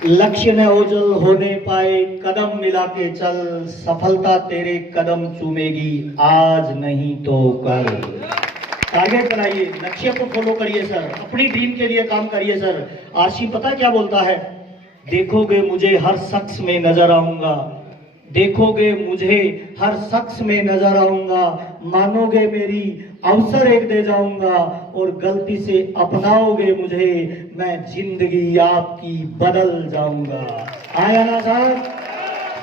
लक्ष्य न ओझल होने पाए, कदम मिला के चल, सफलता तेरे कदम चूमेगी, आज नहीं तो कल। टारगेट बनाइए, लक्ष्य को फॉलो करिए सर, अपनी ड्रीम के लिए काम करिए सर। आशी पता क्या बोलता है? देखोगे मुझे हर शख्स में नजर आऊंगा, देखोगे मुझे हर शख्स में नजर आऊंगा, मानोगे मेरी अवसर एक दे जाऊंगा, और गलती से अपनाओगे मुझे, मैं जिंदगी आपकी बदल जाऊंगा। आया ना साहब?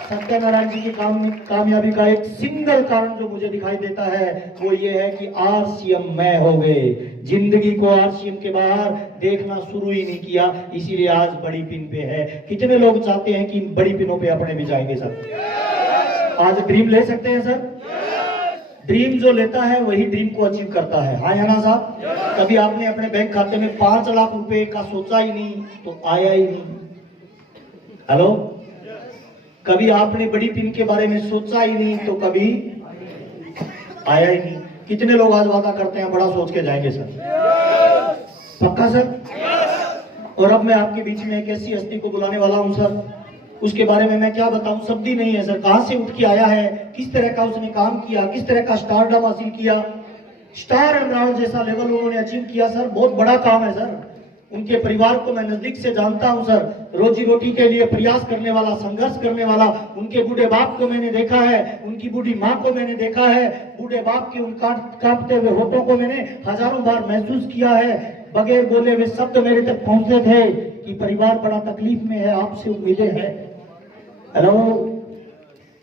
सत्यनारायण जी की कामयाबी का एक सिंगल कारण जो मुझे दिखाई देता है वो ये है कि आरसीएम मैं हो गए। जिंदगी को आरसीएम के बाहर देखना शुरू ही नहीं किया, इसीलिए आज बड़ी पिन पे है। कितने लोग चाहते हैं कि इन बड़ी पिनों पे अपने भी जाएंगे सर? आज ड्रीम ले सकते हैं सर? ड्रीम जो लेता है वही ड्रीम को अचीव करता है। हाँ या ना साहब? कभी आपने अपने बैंक खाते में 5 लाख रुपए का सोचा ही नहीं तो आया ही नहीं। हेलो, कभी आपने बड़ी पिन के बारे में सोचा ही नहीं तो कभी आया ही नहीं। कितने लोग आज वादा करते हैं बड़ा सोच के जाएंगे सर? पक्का सर? और अब मैं आपके बीच में एक ऐसी हस्ती को बुलाने वाला हूं सर, उसके बारे में मैं क्या बताऊं, शब्द ही नहीं है सर। कहां से उठ के आया है, किस तरह का उसने काम किया, किस तरह का स्टारडम हासिल किया, स्टार एमराल्ड जैसा लेवल उन्होंने अचीव किया सर। बहुत बड़ा काम है सर। उनके परिवार को मैं नजदीक से जानता हूं सर, रोजी रोटी के लिए प्रयास करने वाला, संघर्ष करने वाला। उनके बूढ़े बाप को मैंने देखा है, उनकी बूढ़ी माँ को मैंने देखा है, बूढ़े बाप के उन कांपते हुए होठों को मैंने हजारों बार महसूस किया है। बगैर बोले हुए शब्द मेरे तक पहुंचते थे कि परिवार बड़ा तकलीफ में है, आपसे उम्मीदें हैं। हेलो,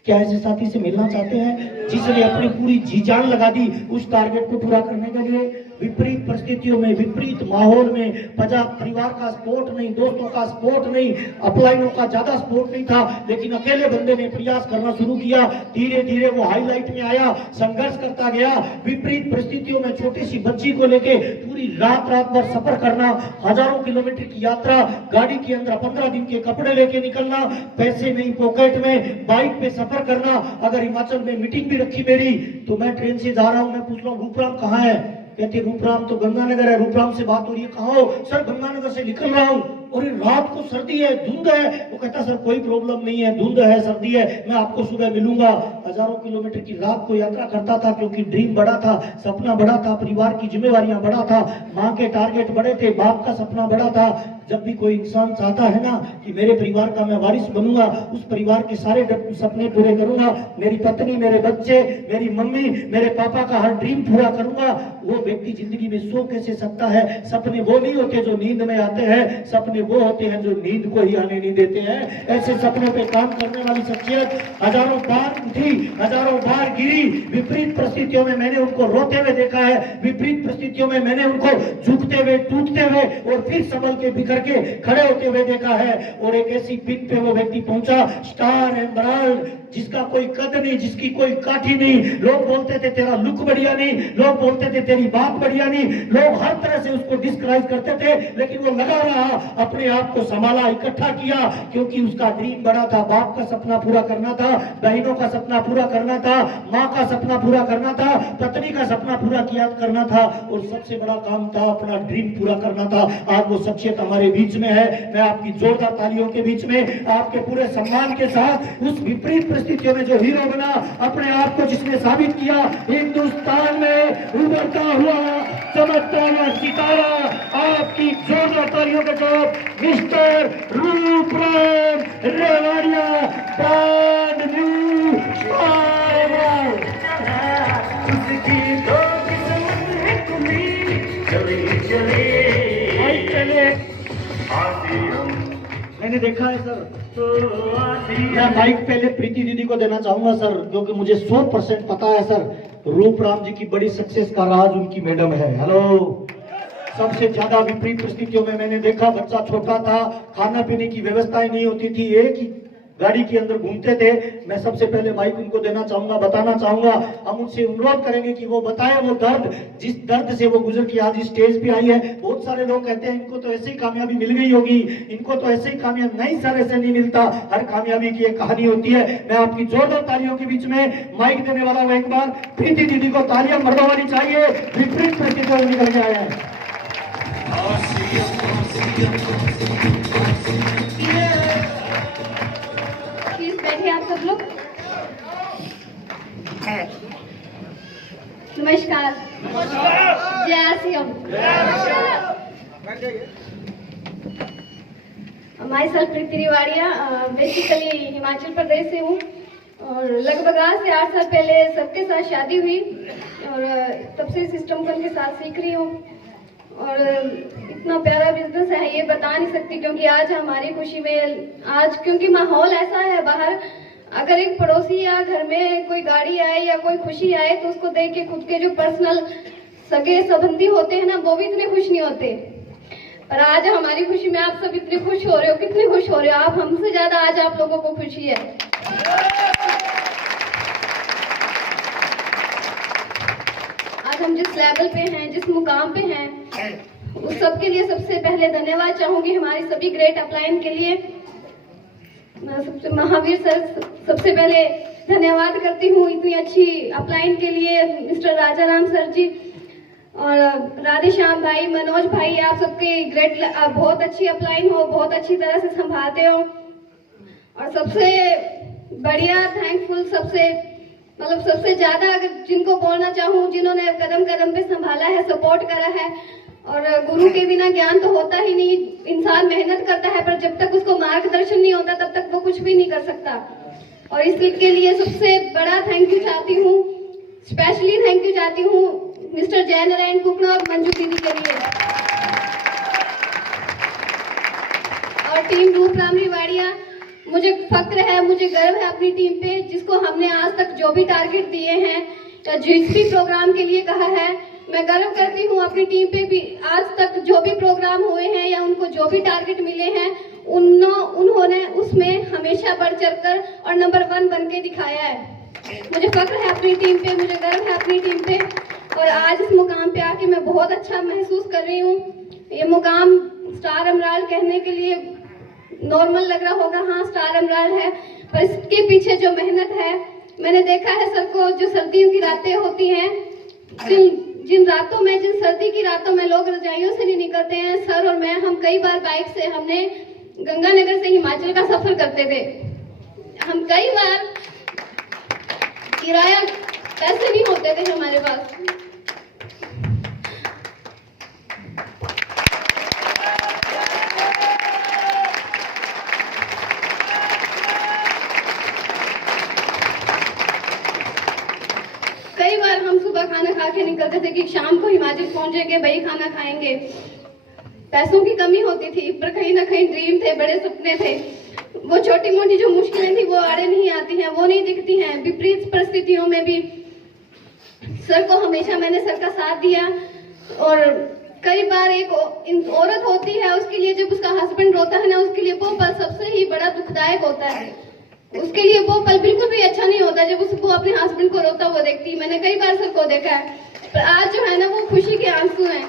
क्या ऐसे साथी से मिलना चाहते हैं जिसने अपनी पूरी जी जान लगा दी उस टारगेट को पूरा करने के लिए? विपरीत परिस्थितियों में, विपरीत माहौल में, परिवार का सपोर्ट नहीं, दोस्तों का सपोर्ट नहीं, अपलाइनों का ज्यादा सपोर्ट नहीं था, लेकिन अकेले बंदे ने प्रयास करना शुरू किया। धीरे धीरे वो हाईलाइट में आया, संघर्ष करता गया। विपरीत परिस्थितियों में छोटी सी बच्ची को लेके पूरी रात भर सफर करना, हजारों किलोमीटर की यात्रा, गाड़ी के अंदर 15 दिन के कपड़े लेके निकलना, पैसे नहीं पॉकेट में, बाइक पे सफर करना। अगर हिमाचल में मीटिंग भी रखी मेरी तो मैं ट्रेन से जा रहा हूं, मैं पूछ रहा हूँ रूपराम कहाँ है? कहते रूपराम तो गंगानगर है। रूपराम से बात हो रही है, कहाँ हो? सर गंगानगर से निकल रहा हूँ। और रात को सर्दी है, धुंध है। वो कहता सर कोई प्रॉब्लम नहीं है, धुंध है, सर्दी है, मैं आपको सुबह मिलूंगा। हजारों किलोमीटर की रात को यात्रा करता था क्योंकि ड्रीम बड़ा था, सपना बड़ा था, परिवार की जिम्मेवारियां बड़ा था, माँ के टारगेट बड़े थे, बाप का सपना बड़ा था। जब भी कोई इंसान चाहता है ना कि मेरे परिवार का मैं वारिस बनूंगा, उस परिवार के सारे सपने पूरे करूंगा, मेरी पत्नी, मेरे बच्चे, मेरी मम्मी, मेरे पापा का हर ड्रीम पूरा करूंगा, वो व्यक्ति जिंदगी में सो कैसे सकता है? सपने वो नहीं होते जो नींद में आते हैं, सपने वो होते हैं जो नींद को ही आने नहीं देते हैं। ऐसे सपनों पे काम करने वाली शख्सियत हजारों बार उठी, हजारों बार गिरी। विपरीत परिस्थितियों में मैंने उनको रोते हुए देखा है, विपरीत परिस्थितियों में मैंने उनको झुकते हुए, टूटते हुए और फिर संभल के, बिखर के खड़े होते हुए देखा है। और एक ऐसी पिन पे वो व्यक्ति पहुंचा, स्टार एमराल्ड, जिसका कोई कद नहीं, जिसकी कोई काठी नहीं। लोग बोलते थे तेरा लुक बढ़िया नहीं, लोग बोलते थे तेरी बात बढ़िया नहीं, लोग हर तरह से उसको डिस्क्राइब करते थे, लेकिन वो लगा रहा, अपने आप को संभाला, इकट्ठा किया, क्योंकि उसका ड्रीम बड़ा था। बाप का सपना पूरा करना था, बहनों का सपना पूरा करना था, माँ का सपना पूरा करना था, पत्नी का सपना पूरा किया करना था, और सबसे बड़ा काम था अपना ड्रीम पूरा करना था। आज वो शख्सियत हमारे बीच में है। मैं आपकी जोरदार तालियों के बीच में, आपके पूरे सम्मान के साथ, उस विपरीत परिस्थितियों में जो हीरो बना, अपने आप को जिसने साबित किया, हिंदुस्तान में उभरता हुआ चमकता हुआ सितारा, आपकी जोरदार तालियों के साथ mister Rupram Rewadiya, brand new star. उसकी तो किस्मत है खुली, चले चले मैंने देखा है सर। मैं माइक पहले प्रीति दीदी को देना चाहूंगा सर, क्योंकि मुझे 100% पता है सर रूपराम जी की बड़ी सक्सेस का राज उनकी मैडम है। हेलो, सबसे ज्यादा विपरीत परिस्थितियों में मैंने देखा, बच्चा छोटा था, खाना पीने की व्यवस्थाएं नहीं होती थी, एक ही गाड़ी के अंदर घूमते थे। मैं सबसे पहले माइक उनको देना चाहूंगा, बताना चाहूंगा, हम उनसे अनुरोध करेंगे कि वो बताएं वो दर्द, जिस दर्द से वो गुजर के आज स्टेज पे आई है। बहुत सारे लोग कहते हैं इनको तो ऐसे ही कामयाबी मिल गई होगी, इनको तो ऐसे ही कामयाबी, नहीं सर, ऐसे नहीं मिलता। हर कामयाबी की एक कहानी होती है। मैं आपकी जोरदार तालियों के बीच में माइक देने वाला हूँ। एक बार प्रीति दीदी को तालियां मर्दवानी चाहिए, विपरीत परिस्थितियों में निकल के आया है। नमस्कार। जय सियाम। Myself Preeti Rewadiya, basically Himachal Pradesh से हूँ और लगभग आज से 8 साल पहले सबके साथ शादी हुई और तब से सिस्टम के साथ सीख रही हूँ और इतना प्यारा बिजनेस है ये बता नहीं सकती, क्योंकि आज हमारी खुशी में आज क्योंकि माहौल ऐसा है बाहर, अगर एक पड़ोसी या घर में कोई गाड़ी आए या कोई खुशी आए तो उसको देख के खुद के जो पर्सनल सगे संबंधी होते हैं ना वो भी इतने खुश नहीं होते। पर आज हमारी खुशी में आप सब इतने खुश हो रहे हो, कितने खुश हो रहे हो आप, हमसे ज्यादा आज आप लोगों को खुशी है। आज हम जिस लेवल पे हैं, जिस मुकाम पे हैं, उस सब के लिए सबसे पहले धन्यवाद चाहूंगी हमारी सभी ग्रेट अपलाइन के लिए। मैं सबसे महावीर सर सबसे पहले धन्यवाद करती हूँ इतनी अच्छी अपलाइन के लिए, मिस्टर राजाराम सर जी और राधे श्याम भाई, मनोज भाई, आप सबके ग्रेट, बहुत अच्छी अपलाइन हो, बहुत अच्छी तरह से संभालते हो। और सबसे बढ़िया थैंकफुल, सबसे ज्यादा अगर जिनको बोलना चाहूँ, जिन्होंने कदम कदम पे संभाला है, सपोर्ट करा है, और गुरु के बिना ज्ञान तो होता ही नहीं। इंसान मेहनत करता है पर जब तक उसको मार्गदर्शन नहीं होता तब तक वो कुछ भी नहीं कर सकता। और इसके लिए सबसे बड़ा थैंक यू चाहती हूँ, स्पेशली थैंक यू चाहती हूँ मिस्टर जय नारायण कुकड़ा और मंजू दीदी के लिए और टीम रूपराम रिवाड़िया। मुझे फक्र है, मुझे गर्व है अपनी टीम पे, जिसको हमने आज तक जो भी टारगेट दिए हैं या जिस भी प्रोग्राम के लिए कहा है, मैं गर्व करती हूँ अपनी टीम पे भी। आज तक जो भी प्रोग्राम हुए हैं या उनको जो भी टारगेट मिले हैं उन्होंने उसमें हमेशा बढ़ चढ़कर और नंबर 1 बन के दिखाया है। मुझे फक्र है अपनी टीम पे, मुझे गर्व है अपनी टीम पे और आज इस मुकाम पे आके मैं बहुत अच्छा महसूस कर रही हूँ। ये मुकाम स्टार एमराल्ड कहने के लिए नॉर्मल लग रहा होगा, हाँ स्टार एमराल्ड है, पर इसके पीछे जो मेहनत है, मैंने देखा है सर को, जो सर्दियों की रातें होती हैं, जिन रातों में, जिन सर्दी की रातों में लोग रजाइयों से नहीं निकलते हैं, सर और मैं, हम कई बार बाइक से हमने गंगानगर से हिमाचल का सफर करते थे। हम कई बार किराया पैसे नहीं होते थे हमारे पास, कई बार हम सुबह खाना खा के निकलते थे कि शाम को हिमाचल पहुंचेंगे, वही खाना खाएंगे। पैसों की कमी होती थी पर कहीं ना कहीं ड्रीम थे, बड़े सपने थे। वो छोटी मोटी जो मुश्किलें थी वो आड़े नहीं आती हैं, वो नहीं दिखती हैं। विपरीत परिस्थितियों में भी सर को हमेशा मैंने सर का साथ दिया और कई बार एक औरत होती है, उसके लिए जब उसका हस्बैंड रोता है ना, उसके लिए वो पल सबसे ही बड़ा दुखदायक होता है। उसके लिए वो पल बिल्कुल भी अच्छा नहीं होता जब उसको अपने हस्बैंड को रोता हुआ देखती। मैंने कई बार सर को देखा है, पर आज जो है ना वो खुशी के आंसू हैं।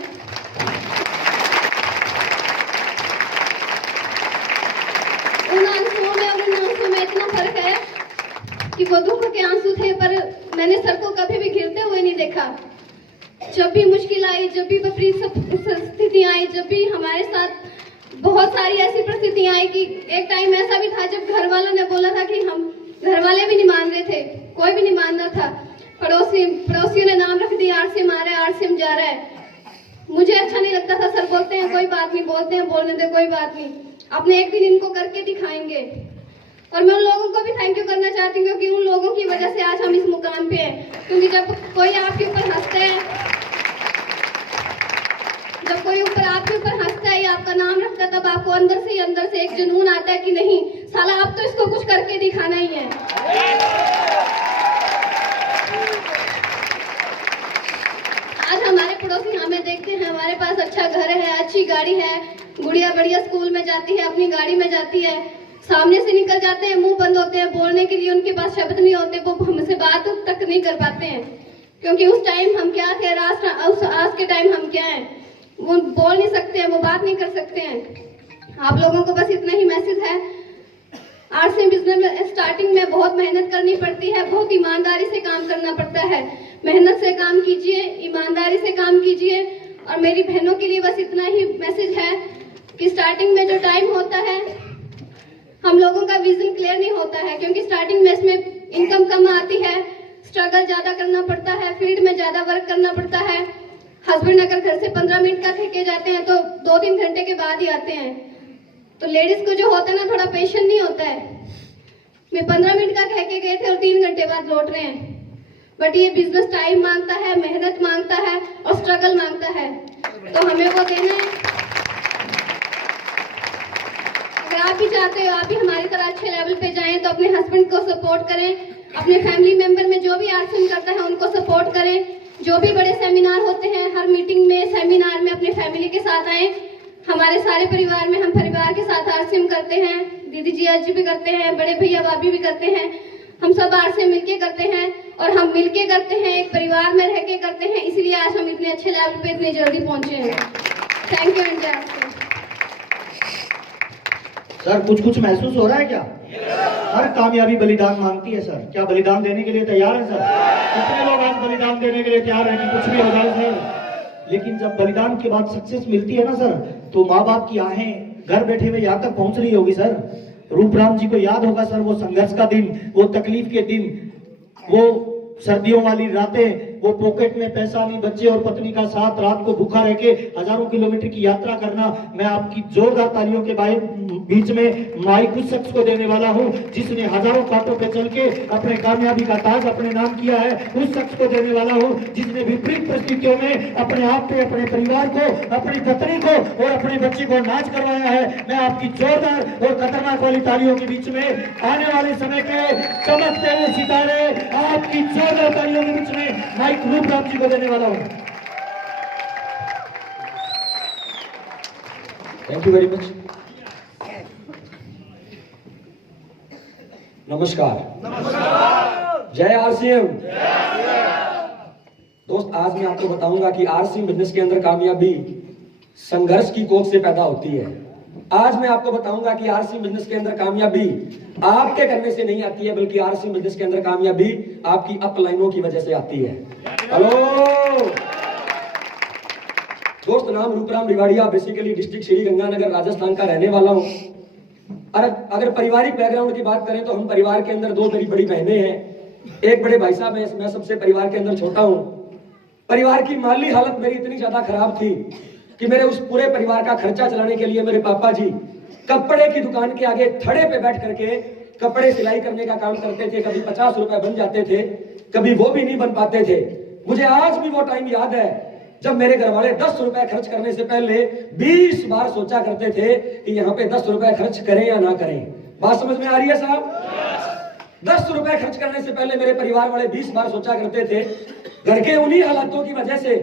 उन आंसुओं में और इन आंसुओं में इतना फर्क है कि वो दुख के आंसू थे, पर मैंने सर को कभी भी गिरते हुए नहीं देखा। जब भी मुश्किल आई, जब भी विपरीत स्थितियां आई, जब भी हमारे साथ बहुत सारी ऐसी परिस्थितियां आई कि एक टाइम ऐसा भी था जब घर वालों ने बोला था कि हम, घर वाले भी नहीं मान रहे थे, कोई भी नहीं मान रहा था। पड़ोसियों ने नाम रख दिया, आरसीएम आ रहा है, आरसीएम जा रहा है। मुझे अच्छा नहीं लगता था, सर बोलते हैं कोई बात नहीं, बोलते हैं बोलने दे, कोई बात नहीं, अपने एक दिन इनको करके दिखाएंगे। और मैं उन लोगों को भी थैंक यू करना चाहती हूँ क्योंकि उन लोगों की वजह से आज हम इस मुकाम पे हैं। क्योंकि जब कोई आपके ऊपर हंसता है, जब कोई आपके ऊपर हंसता है या आपका नाम रखता है, तब आपको अंदर से एक जुनून आता है कि नहीं साला अब तो इसको कुछ करके दिखाना ही है। आज हमारे पड़ोसी हमें देखते हैं, हमारे पास अच्छा घर है, अच्छी गाड़ी है, गुड़िया बढ़िया स्कूल में जाती है, अपनी गाड़ी में जाती है, सामने से निकल जाते हैं, मुंह बंद होते हैं, बोलने के लिए उनके पास शब्द नहीं होते, वो हमसे बात तक नहीं कर पाते हैं। क्योंकि उस टाइम हम क्या थे, आज के टाइम हम क्या हैं, वो बोल नहीं सकते हैं, वो बात नहीं कर सकते हैं। आप लोगों को बस इतना ही मैसेज है, आरसीएम बिजनेस में स्टार्टिंग में बहुत मेहनत करनी पड़ती है, बहुत ईमानदारी से काम करना पड़ता है। मेहनत से काम कीजिए, ईमानदारी से काम कीजिए। और मेरी बहनों के लिए बस इतना ही मैसेज है कि स्टार्टिंग में जो टाइम होता है, हम लोगों का विजन क्लियर नहीं होता है, क्योंकि स्टार्टिंग में इसमें इनकम कम आती है, स्ट्रगल ज्यादा करना पड़ता है, फील्ड में ज्यादा वर्क करना पड़ता है। हस्बैंड अगर घर से 15 मिनट का थके जाते हैं तो 2-3 घंटे के बाद ही आते हैं। तो लेडीज को जो होता है ना, थोड़ा पेशेंस नहीं होता है। मैं 15 मिनट का कह के गए थे और 3 घंटे बाद लौट रहे हैं। बट ये बिजनेस टाइम मांगता है, मेहनत मांगता है और स्ट्रगल मांगता है, तो हमें वो देना है। अगर आप भी चाहते हो आप भी हमारी तरह अच्छे लेवल पे जाएं तो अपने हस्बैंड को सपोर्ट करें, अपने फैमिली मेंबर में जो भी आर्ट्स करता है उनको सपोर्ट करें। जो भी बड़े सेमिनार होते हैं, हर मीटिंग में, सेमिनार में अपने फैमिली के साथ आए। हमारे सारे परिवार में हम परिवार के साथ आरसीएम करते हैं, दीदी जी आज भी करते हैं, बड़े भैया भाभी भी करते हैं। हम सब आरसीएम मिलके करते हैं और हम मिलके करते हैं, एक परिवार में रह के करते हैं, इसलिए आज हम इतने अच्छे लेवल पे इतनी जल्दी पहुंचे हैं। थैंक यू एंड सर कुछ महसूस हो रहा है क्या? हर कामयाबी बलिदान मांगती है सर। क्या बलिदान देने के लिए तैयार है सर? कितने लोग आज बलिदान देने के लिए तैयार हैं कि कुछ भी हो जाए सर? लेकिन जब बलिदान के बाद सक्सेस मिलती है ना सर, तो माँ बाप की आहें घर बैठे हुए यहाँ तक पहुंच रही होगी सर। रूपराम जी को याद होगा सर, वो संघर्ष का दिन, वो तकलीफ के दिन, वो सर्दियों वाली रातें, वो पॉकेट में पैसा नहीं, बच्चे और पत्नी का साथ, रात को भूखा रह के हजारों किलोमीटर की यात्रा करना। मैं आपकी जोरदार तालियों के बीच में माइक उस शख्स को देने वाला हूं जिसने हजारों कांटों पे चल के अपने कामयाबी का ताज अपने नाम किया है। उस शख्स को देने वाला हूं जिसने विपरीत परिस्थितियों में अपने आप पे, अपने परिवार को, अपनी पत्नी को और अपने बच्चे को नाच करवाया है। मैं आपकी जोरदार और खतरनाक वाली तालियों के बीच में आने वाले समय के चमकते हुए सितारे आपकी जोरदार तालियों के बीच में माइक रूपराम जी को देने वाला हूं। Thank you very much. नमस्कार। जय आरसीएम। दोस्त, आज मैं आपको बताऊंगा कि आरसीएम बिजनेस के अंदर कामयाबी संघर्ष की कोख से पैदा होती है। आज मैं आपको बताऊंगा कि आरसीएम बिजनेस के अंदर कामयाबी आपके करने से नहीं आती है, बल्कि आरसीएम बिजनेस के अंदर कामयाबी आपकी अपलाइनों की वजह से आती है। हेलो दोस्त, नाम रूपराम रिवाड़िया, बेसिकली डिस्ट्रिक्ट श्री गंगानगर राजस्थान का रहने वाला हूं। अगर पारिवारिक बैकग्राउंड की बात करें तो हम परिवार के अंदर 2 मेरी बड़ी बहनें हैं, एक बड़े भाई साहब हैं। मैं सबसे परिवार के अंदर छोटा हूं। परिवार की माली हालत मेरी इतनी ज्यादा खराब थी कि मेरे उस पूरे परिवार का खर्चा चलाने के लिए मेरे पापा जी कपड़े की दुकान के आगे थड़े पे बैठ करके कपड़े सिलाई करने का काम करते थे। कभी 50 रुपए बन जाते थे, कभी वो भी नहीं बन पाते थे। मुझे आज भी वो टाइम याद है जब मेरे घर वाले 10 रुपए खर्च करने से पहले 20 बार सोचा करते थे कि यहाँ पे 10 रुपए खर्च करें या ना करें। बात समझ में आ रही है साहब? 10 रुपए खर्च करने से पहले मेरे परिवार वाले 20 बार सोचा करते थे। घर के उन्हीं हालातों की वजह से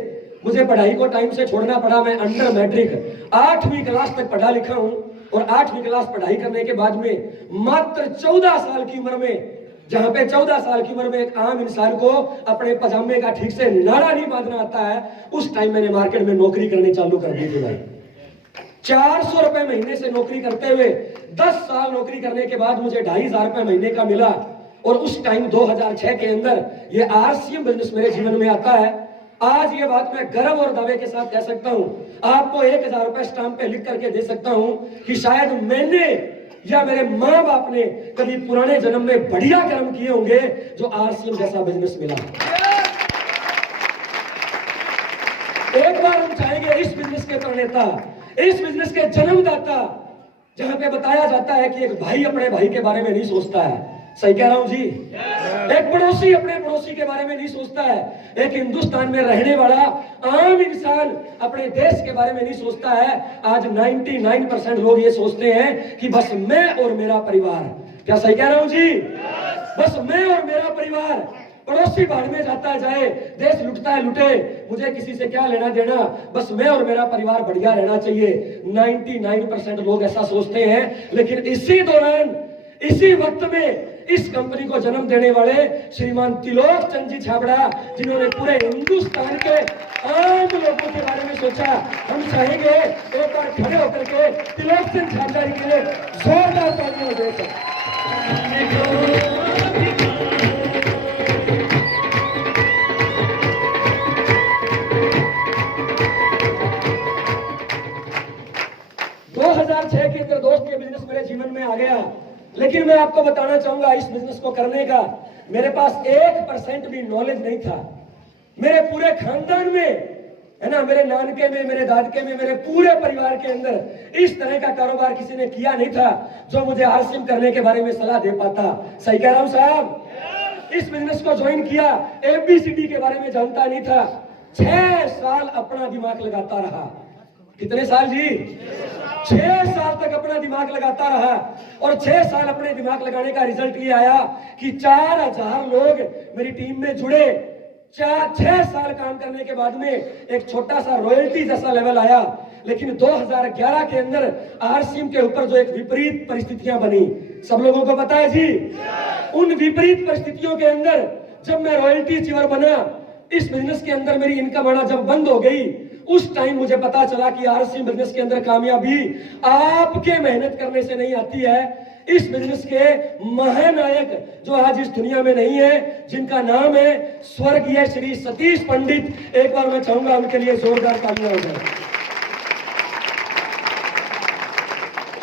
मुझे पढ़ाई को टाइम से छोड़ना पड़ा। मैं अंडर मैट्रिक 8वीं क्लास तक पढ़ा लिखा हूं और 8वीं क्लास पढ़ाई करने के बाद में मात्र 14 साल की उम्र में, जहां पे 14 साल की उम्र में एक आम इंसान को अपने पजामे का ठीक से नाड़ा नहीं बांधना आता है, उस टाइम मैंने मार्केट में नौकरी करनी चालू कर दी थी भाई। 400 रुपए महीने से नौकरी करते हुए 10 साल नौकरी करने के बाद मुझे 2500 रुपए महीने का मिला और उस टाइम 2006 के अंदर ये आरसीएम बिजनेस मेरे जीवन में आता है। आज ये बात मैं गर्व और दावे के साथ कह सकता हूं, आपको 1000 रुपए स्टाम्प पे लिख करके दे सकता हूं कि शायद मैंने या मेरे माँ बाप ने कभी पुराने जन्म में बढ़िया कर्म किए होंगे जो आरसीएम जैसा बिजनेस मिला। एक बार हम चाहेंगे इस बिजनेस के प्रणेता, इस बिजनेस के जन्मदाता, जहां पे बताया जाता है कि एक भाई अपने भाई के बारे में नहीं सोचता है। सही कह रहा हूं जी? एक पड़ोसी अपने पड़ोसी के बारे में नहीं सोचता है। एक हिंदुस्तान में रहने वाला आम इंसान अपने देश के बारे में नहीं सोचता है। आज 99% लोग ये सोचते हैं कि बस मैं और मेरा परिवार। क्या सही कह रहा हूं जी? बस मैं और मेरा परिवार। पड़ोसी भाड़ में जाता है जाए, देश लुटता है लुटे, मुझे किसी से क्या लेना देना, बस मैं और मेरा परिवार बढ़िया रहना चाहिए। 99% लोग ऐसा सोचते हैं। लेकिन इसी दौरान, इसी वक्त में इस कंपनी को जन्म देने वाले श्रीमान त्रिलोक चंद जी छाबड़ा, जिन्होंने पूरे हिंदुस्तान के आम लोगों के बारे में सोचा, हम चाहेंगे एक बार खड़े होकर के त्रिलोक चंद छाबड़ा जी के लिए जोरदार तालियां दे सकते। 2006 के अंदर दोस्त ये बिजनेस मेरे जीवन में आ गया। लेकिन मैं आपको बताना चाहूंगा इस बिजनेस को करने का मेरे पास 1% भी नॉलेज नहीं था। मेरे पूरे खानदान में, है ना, मेरे नानके में, मेरे दादके में, मेरे पूरे परिवार के अंदर इस तरह का कारोबार किसी ने किया नहीं था जो मुझे आरसीएम करने के बारे में सलाह दे पाता। सही कह रहा हूं साहब? इस बिजनेस को ज्वाइन किया, एबीसीडी के बारे में जानता नहीं था। 6 साल अपना दिमाग लगाता रहा। कितने साल जी? 6 साल तक अपना दिमाग लगाता रहा और 6 साल अपने दिमाग लगाने का रिजल्ट ये आया कि 4000 लोग मेरी टीम में जुड़े। 6 साल काम करने के बाद में एक छोटा सा रॉयल्टी जैसा लेवल आया। लेकिन 2011 के अंदर आरसीएम के ऊपर जो एक विपरीत परिस्थितियां बनी, सब लोगों को पता है जी। उन विपरीत परिस्थितियों के अंदर जब मैं रॉयल्टी अचीवर बना, इस बिजनेस के अंदर मेरी इनकम आना जब बंद हो गई, उस टाइम मुझे पता चला कि आरसीएम बिजनेस के अंदर कामयाबी आपके मेहनत करने से नहीं आती है। इस बिजनेस के महानायक जो आज इस दुनिया में नहीं है, जिनका नाम है स्वर्गीय श्री सतीश पंडित, एक बार मैं चाहूंगा उनके लिए जोरदार तालियां हो जाए।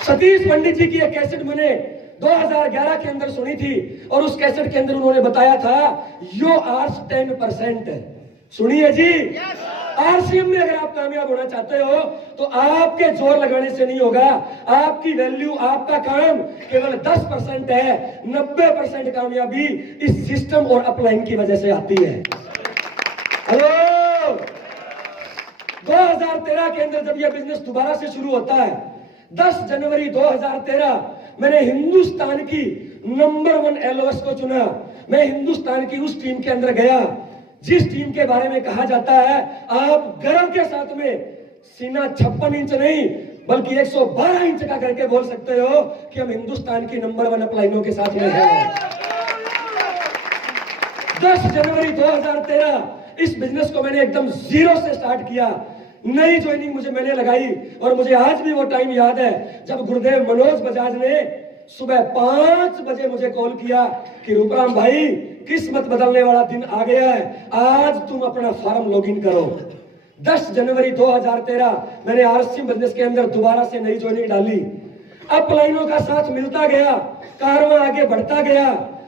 सतीश पंडित जी की एक कैसेट मैंने 2011 के अंदर सुनी थी और उस कैसेट के अंदर उन्होंने बताया था यो आर्स 10% है। सुनिए जी, आरसीएम में अगर आप कामयाब होना चाहते हो तो आपके जोर लगाने से नहीं होगा। आपकी वैल्यू, आपका काम केवल 10% है। 90% कामयाबी इस सिस्टम और अपलाइन की वजह से आती है। हेलो, 2013 के अंदर जब यह बिजनेस दोबारा से शुरू होता है, 10 जनवरी 2013, मैंने हिंदुस्तान की नंबर 1 एलओएस को चुना। मैं हिंदुस्तान की उस टीम के अंदर गया जिस टीम के बारे में कहा जाता है, आप गर्व के साथ में सीना 56 इंच नहीं बल्कि 112 इंच का करके बोल सकते हो कि हम हिंदुस्तान की नंबर 1 अपलाइनों के साथ में हैं। 10 जनवरी 2013 इस बिजनेस को मैंने एकदम जीरो से स्टार्ट किया। नई ज्वाइनिंग मैंने लगाई और मुझे आज भी वो टाइम याद है जब गुरुदेव मनोज बजाज ने सुबह 5 बजे मुझे कॉल किया कि रूपराम भाई, किस्मत बदलने वाला दिन आ गया है, आज तुम अपना फॉर्म लॉगिन करो। 10 जनवरी 2013 मैंने आरसीएम बिजनेस के अंदर दोबारा से नई ज्वाइनिंग डाली। अपलाइनों का साथ मिलता गया, कारवां आगे बढ़ता गया,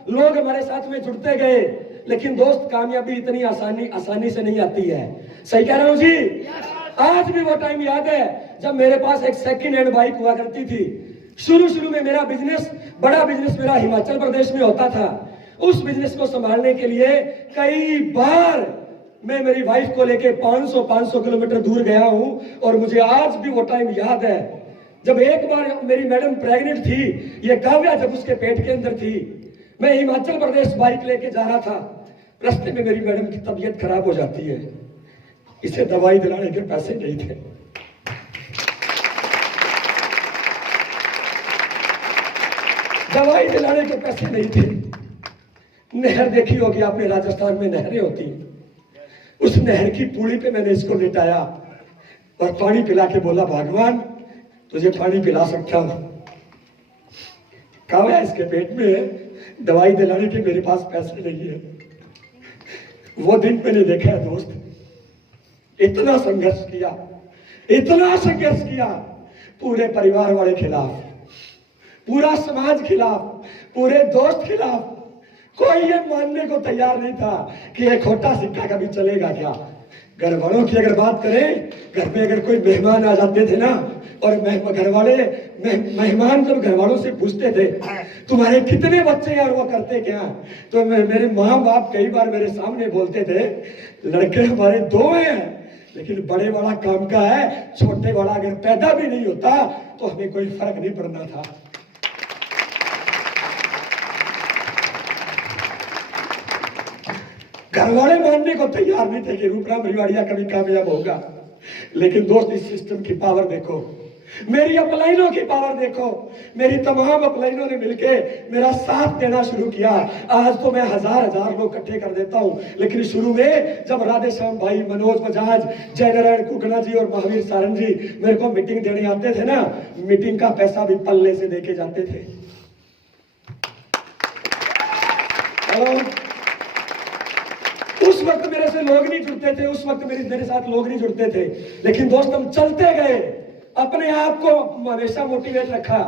लोग हमारे साथ में जुड़ते गए। लेकिन दोस्त, कामयाबी इतनी आसानी से नहीं आती है। सही कह रहा हूं जी? आज भी वो टाइम याद है जब मेरे पास एक सेकंड हैंड बाइक हुआ करती थी। शुरू में मेरा बिजनेस, बड़ा बिजनेस मेरा हिमाचल प्रदेश में होता था। उस बिजनेस को संभालने के लिए कई बार मैं मेरी वाइफ को लेके 500 किलोमीटर दूर गया हूं और मुझे आज भी वो टाइम याद है जब एक बार मेरी मैडम प्रेग्नेंट थी। ये काव्या जब उसके पेट के अंदर थी, मैं हिमाचल प्रदेश बाइक लेके जा रहा था। रास्ते में मेरी मैडम की तबीयत खराब हो जाती है। इसे दवाई दिलाने के पैसे नहीं थे। दवाई दिलाने के पैसे नहीं थे। नहर देखी होगी आपने, राजस्थान में नहरें होती हैं। उस नहर की पुली पे मैंने इसको लेटाया और पानी पिला के बोला, भगवान तुझे पानी पिला सकता हूं। काव्या इसके पेट में, दवाई दिलाने के मेरे पास पैसे नहीं है। वो दिन मैंने देखा है दोस्त, इतना संघर्ष किया, पूरे परिवार वाले खिलाफ, पूरा समाज खिलाफ, पूरे दोस्त खिलाफ। कोई ये मानने को तैयार नहीं था कि एक खोटा सिक्का कभी चलेगा क्या। घर वालों की अगर बात करें, घर में अगर कोई मेहमान आ जाते थे ना, और घर वाले मेहमान जब घर वालों से पूछते थे तुम्हारे कितने बच्चे हैं और वो करते क्या, तो मेरे माँ बाप कई बार मेरे सामने बोलते थे, लड़के हमारे 2 हैं, लेकिन बड़े वाला काम का है, छोटे वाला अगर पैदा भी नहीं होता तो हमें कोई फर्क नहीं पड़ना था। घर वाले मानने को तैयार नहीं थे कि रूपराम रिवाड़िया कभी कामयाब होगा। लेकिन दोस्त, इस सिस्टम की पावर देखो, मेरी अपलाइनों की पावर देखो। मेरी तमाम अपलाइनों ने मिलके मेरा साथ देना शुरू किया। आज तो मैं हजार लोग इकट्ठे कर देता हूं, लेकिन शुरू में जब राधे श्याम भाई, मनोज बजाज, जयनारायण कुकना जी और महावीर सारंग जी मेरे को मीटिंग देने आते थे ना, मीटिंग का पैसा भी पल्ले से देके जाते थे। उस वक्त मेरे से लोग नहीं जुड़ते थे, उस वक्त मेरे साथ लोग नहीं जुड़ते थे, लेकिन दोस्त हम चलते गए, अपने आप को हमेशा मोटिवेट रखा।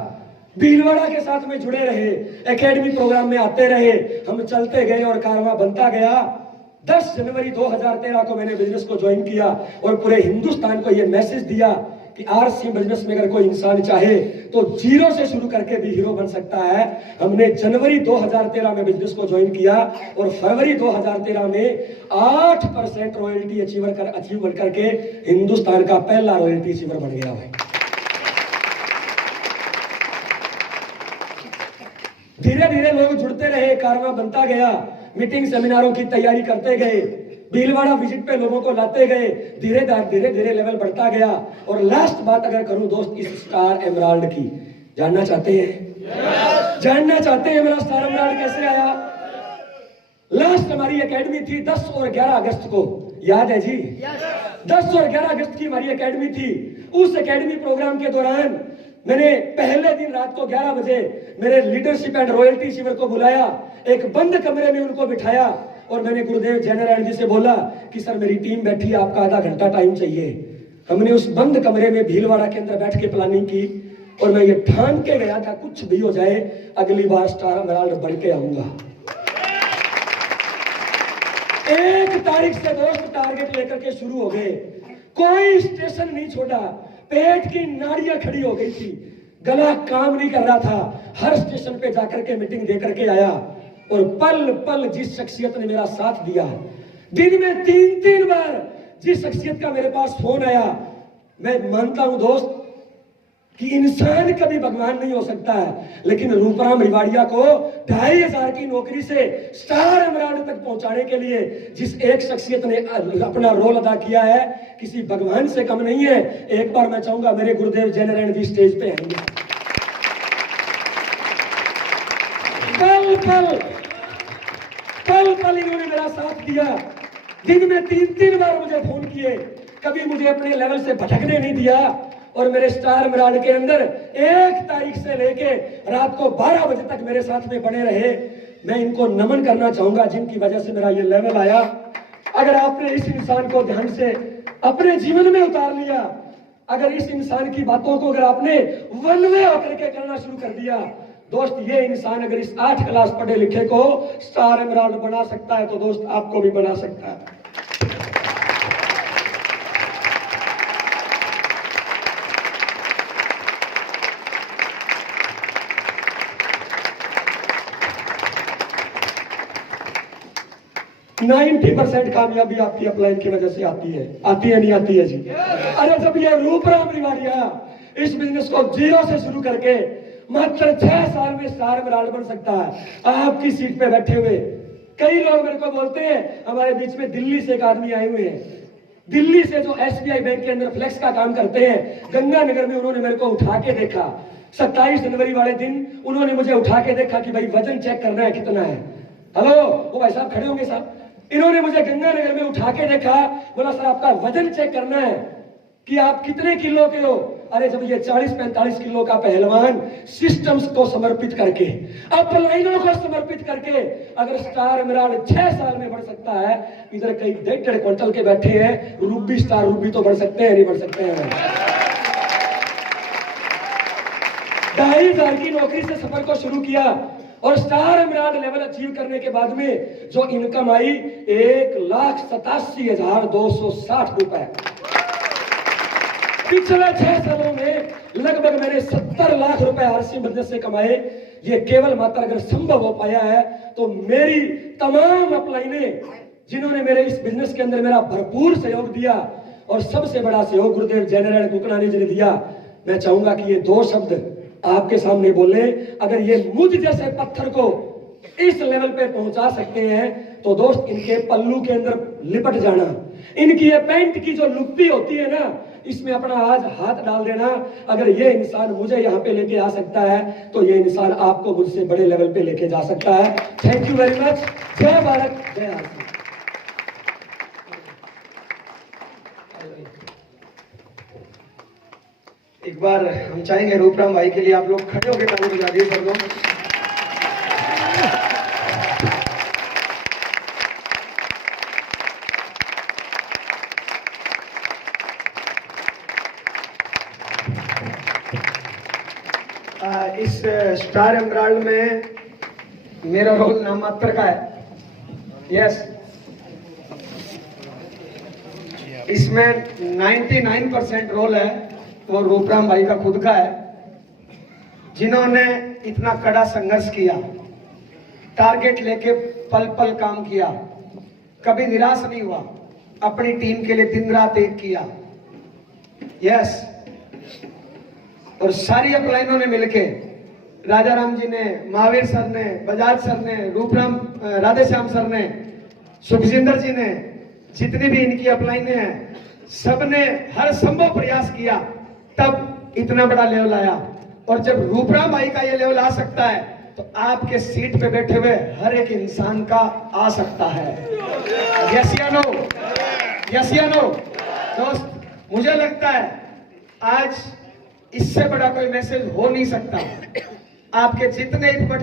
भीलवाड़ा के साथ में जुड़े रहे, एकेडमी प्रोग्राम में आते रहे, हम चलते गए और कारवां बनता गया। 10 जनवरी 2013 को मैंने बिजनेस को ज्वाइन किया और पूरे हिंदुस्तान को यह मैसेज दिया कि आरसी बिजनेस में अगर कोई इंसान चाहे तो जीरो से शुरू करके भी हीरो बन सकता है। हमने जनवरी 2013 में बिजनेस को ज्वाइन किया और फरवरी 2013 में 8% रॉयल्टी अचीव करके हिंदुस्तान का पहला रॉयल्टी अचीवर बन गया भाई। धीरे धीरे लोग जुड़ते रहे, कारवां बनता गया, मीटिंग सेमिनारों की तैयारी करते गए, भीलवाड़ा विजिट पे लोगों को लाते गए, धीरे धीरे लेवल बढ़ता गया। और लास्ट बात अगर करूं दोस्त इस स्टार एमराल्ड की, जानना चाहते हैं? जानना चाहते हैं मेरा स्टार एमराल्ड कैसे आया? लास्ट हमारी एकेडमी थी 10 और 11 अगस्त को, याद है जी? 10 और 11 अगस्त की हमारी एकेडमी थी। उस एकेडमी प्रोग्राम के दौरान मैंने पहले दिन रात को 11 बजे मेरे लीडरशिप एंड रॉयल्टी शिविर को बुलाया, एक बंद कमरे में उनको बिठाया और मैंने गुरुदेव जयनारायण जी से बोला कि सर मेरी टीम बैठी है, आपका आधा घंटा टाइम चाहिए। हमने उस बंद कमरे में भीलवाड़ा के अंदर बैठ के प्लानिंग की और मैं ये ठान के गया था कुछ भी हो जाए अगली बार स्टार एमराल्ड बन के आऊंगा। 1 तारीख से दोस्त टारगेट लेकर के शुरू हो गए, कोई स्टेशन नहीं छोड़ा, पेट की नाड़ियां खड़ी हो गई थी, गला काम नहीं कर रहा था, हर स्टेशन पे जाकर के मीटिंग दे करके आया और पल पल जिस शख्सियत ने मेरा साथ दिया, दिन में 3-3 बार जिस शख्सियत का मेरे पास फोन आया, मैं मानता हूं दोस्त कि इंसान कभी भगवान नहीं हो सकता है, लेकिन रूपराम रिवाड़िया को 2500 की नौकरी से स्टार एमराल्ड तक पहुंचाने के लिए जिस एक शख्सियत ने अपना रोल अदा किया है, किसी भगवान से कम नहीं है। एक बार मैं चाहूंगा मेरे गुरुदेव जयनारायण जी स्टेज पे आएंगे। पल पल इन्होंने मेरा साथ दिया, दिन में 3-3 बार मुझे फोन किए, कभी मुझे अपने लेवल से भटकने नहीं दिया और मेरे स्टार एमराल्ड के अंदर 1 तारीख से लेके रात को 12 बजे तक मेरे साथ में बने रहे। मैं इनको नमन करना चाहूंगा जिनकी वजह से मेरा ये लेवल आया। अगर आपने इस इंसान को ध्यान से अपने जीवन में उतार लिया, अगर इस इंसान की बातों को अगर आपने वन वे होकर के करना शुरू कर दिया, दोस्त ये इंसान अगर इस 8 क्लास पढ़े लिखे को स्टार एमराल्ड बना सकता है तो दोस्त आपको भी बना सकता है। नाइन्टी 90% कामयाबी आपकी अपलाइन की वजह से आती है नहीं आती है जी? अरे जब ये रूपराम रिवाड़िया इस बिजनेस को जीरो से शुरू करके मात्र 6 साल में स्टार एमराल्ड बन सकता है, आपकी सीट पे बैठे हुए कई लोग मेरे को बोलते हैं, हमारे बीच में दिल्ली से एक आदमी आए हुए हैं, दिल्ली से जो SBI बैंक के अंदर फ्लेक्स का काम करते हैं, गंगानगर में उन्होंने मेरे को उठा के देखा। 27 जनवरी वाले दिन उन्होंने मुझे उठा के देखा कि भाई वजन चेक करना है कितना है। हेलो, वो भाई साहब खड़े होंगे साहब, इन्होंने मुझे गंगानगर में उठा के देखा, बोला सर आपका वजन चेक करना है कि आप कितने किलो के हो। अरे जब ये 40-45 किलो का पहलवान सिस्टम्स को समर्पित करके, अपलाइनों को समर्पित करके अगर स्टार एमराल्ड 6 साल में बढ़ सकता है, इधर कई 1.5 क्विंटल के बैठे हैं, रूबी स्टार रूबी तो बढ़ सकते हैं नहीं बढ़ सकते हैं? 2500 की नौकरी से सफर को शुरू किया और स्टार एमराल्ड लेवल अचीव करने के बाद में जो इनकम आई 1,87,260 रुपए। पिछले 6 सालों में लगभग मैंने 70 लाख रुपए आरसी बिजनेस से कमाए। ये केवल मात्र अगर संभव हो पाया है तो मेरी तमाम अपलाइनें जिन्होंने मेरे इस बिजनेस के अंदर मेरा भरपूर सहयोग दिया और सबसे बड़ा सहयोग गुरुदेव जयनारायण कुकनानी जी ने दिया। मैं चाहूंगा कि ये 2 शब्द आपके सामने बोले, अगर ये मुझ जैसे पत्थर को इस लेवल पे पहुंचा सकते हैं तो दोस्त इनके पल्लू के अंदर लिपट जाना, इनकी ये पैंट की जो लुप्पी होती है ना, इसमें अपना आज हाथ डाल देना। अगर ये इंसान मुझे यहाँ पे लेके आ सकता है तो ये इंसान आपको मुझसे बड़े लेवल पे लेके जा सकता है। Thank you very much. जय भारत, जय आरसी। एक बार हम चाहेंगे रूपराम भाई के लिए आप लोग खड़े होकर ताली बजा दिए सब लोग। इस स्टार एमराल्ड में मेरा रोल नाम मात्र का है। यस, इसमें 99% रोल है वो रूपराम भाई का खुद का है, जिन्होंने इतना कड़ा संघर्ष किया, टारगेट लेके पल पल काम किया, कभी निराश नहीं हुआ, अपनी टीम के लिए दिन रात एक किया। यस, और सारी अपलाइनों ने मिलके, राजा राम जी ने, महावीर सर ने, बजाज सर ने, रूपराम राधेश्याम सर ने, सुखजिंदर जी ने, जितनी भी इनकी अपलाइनें हैं, सबने हर संभव प्रयास किया, तब इतना बड़ा लेवल आया। और जब रूपराम भाई का ये लेवल आ सकता है तो आपके सीट पे बैठे हुए हर एक इंसान का आ सकता है। यस या नो? यस या नो? दोस्त, मुझे लगता है आज इससे बड़ा कोई मैसेज हो नहीं सकता। आपके जितने इफबट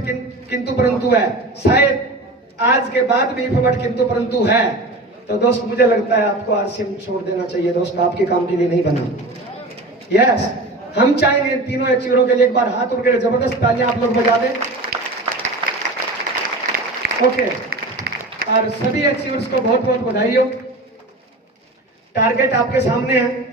किंतु परंतु है, शायद आज के बाद भी इफबट किंतु परंतु है, तो दोस्त मुझे लगता है आपको आरसीएम छोड़ देना चाहिए। दोस्त, आपके काम के लिए नहीं बना। यस, हम चाहेंगे इन तीनों अचीवरों के लिए एक बार हाथ उठकर जबरदस्त तालियां आप लोग बजा दें। ओके, और सभी अचीवर्स को बहुत बहुत बधाई हो। टारगेट आपके सामने है।